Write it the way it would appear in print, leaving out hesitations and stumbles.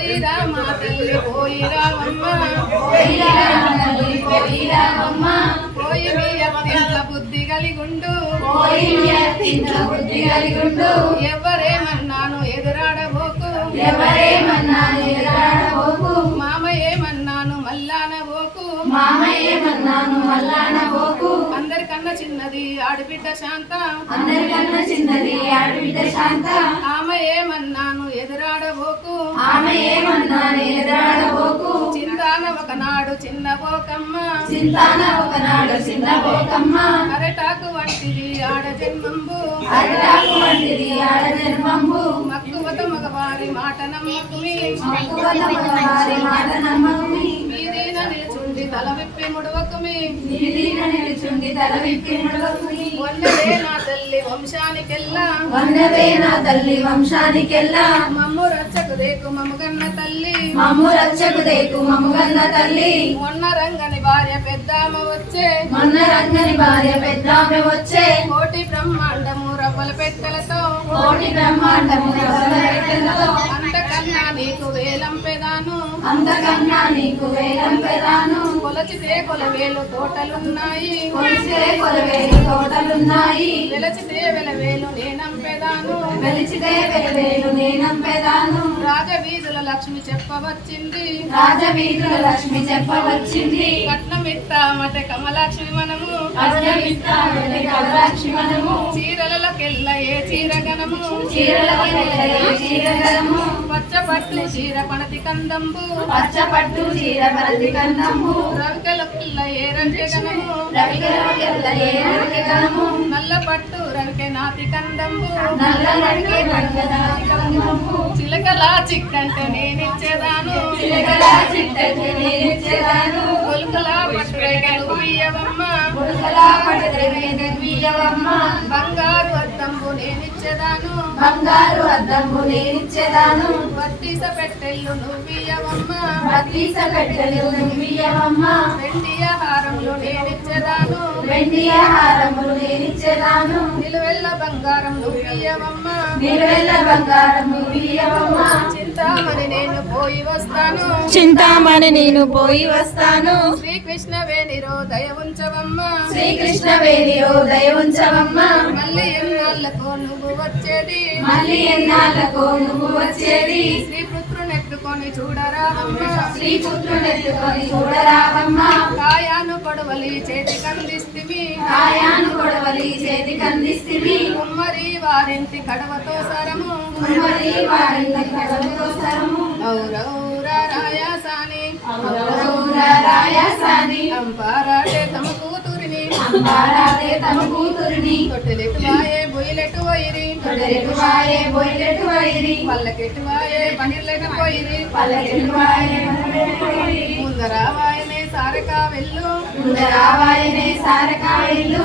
పోయిరా మా తల్లి పోయిరా అమ్మ పోయి మీ అత్తింట్ల బుద్ధి కలిగుండు ఎవరేమన్నాను ఎదురాడబోకు మామ ఏమన్నాను మల్లానబోకు అందరికన్నా చిన్నది ఆడబిడ్డ శాంత ఆమె ఏమన్నాను ఎదురాడబోకు చింతాన ఒకనాడు చిన్నబోకమ్మ అరటాకు వంటిది ఆడ జన్మంబు మక్కువత మగవారి మాట నమ్మకుమి మీదీన నిలుచుండి తల విప్పి ముడవకుమి వన్నవే నా తల్లి వంశానికెల్లా మమ్ము రచ్చకు దేకు మముగన్న తల్లి మొన్న రంగని భార్య పెద్దామె వచ్చే కోటి బ్రహ్మాండము రవ్వల పెట్టెలతో అంతకన్నా నీకు వేలం పెదాను కొలచితే కొలవేలు తోటలున్నాయి వెలచితే వెలవేలు నేనంపెదాను రాజవీధుల లక్ష్మి చెప్పవచ్చింది కట్నమిత్తామట కమలాక్ష్మి మనము చీరలకెల్ల ఏ చీరగణము పచ్చపట్టు చీర పణతి కందంబు రవికలకెల్ల ఏ రంకెగణము నల్ల పట్టు రంకె నాతి కందంబు చిలకలా చిక్కంటే నేనిచ్చేదాను కొలుకలా పట్టురేగలు బియ్యవమ్మ బంగారు అద్దంబు నేనిచ్చేదాను బత్తీస పెట్టెల్లు నువ్వియ్యవమ్మ వెండియ హారములు నేనిచ్చేదాను నిలువెల్ల బంగారం నువ్వియ్యవమ్మ చింతామణి నేను పోయి వస్తాను శ్రీకృష్ణవేణిరో దయ ఉంచవమ్మ మళ్ళీ ఎన్నాళ్ళకో నువ్వు వచ్చేది శ్రీపుత్రునెత్తుకొని చూడరావమ్మ కాయాను కొడవలి చేతి కందిస్తివి కుమ్మరి వారింటి కడవతో సరము ఔరౌరా రాయాసాని అంపారాడే తమ కూతురిని తొట్టెలెటువాయే బొయ్యలెటు వైరి పల్లకెటువాయే పనిర్లెటు పోయిరి ముందరావాయనే సారకా వెళ్ళు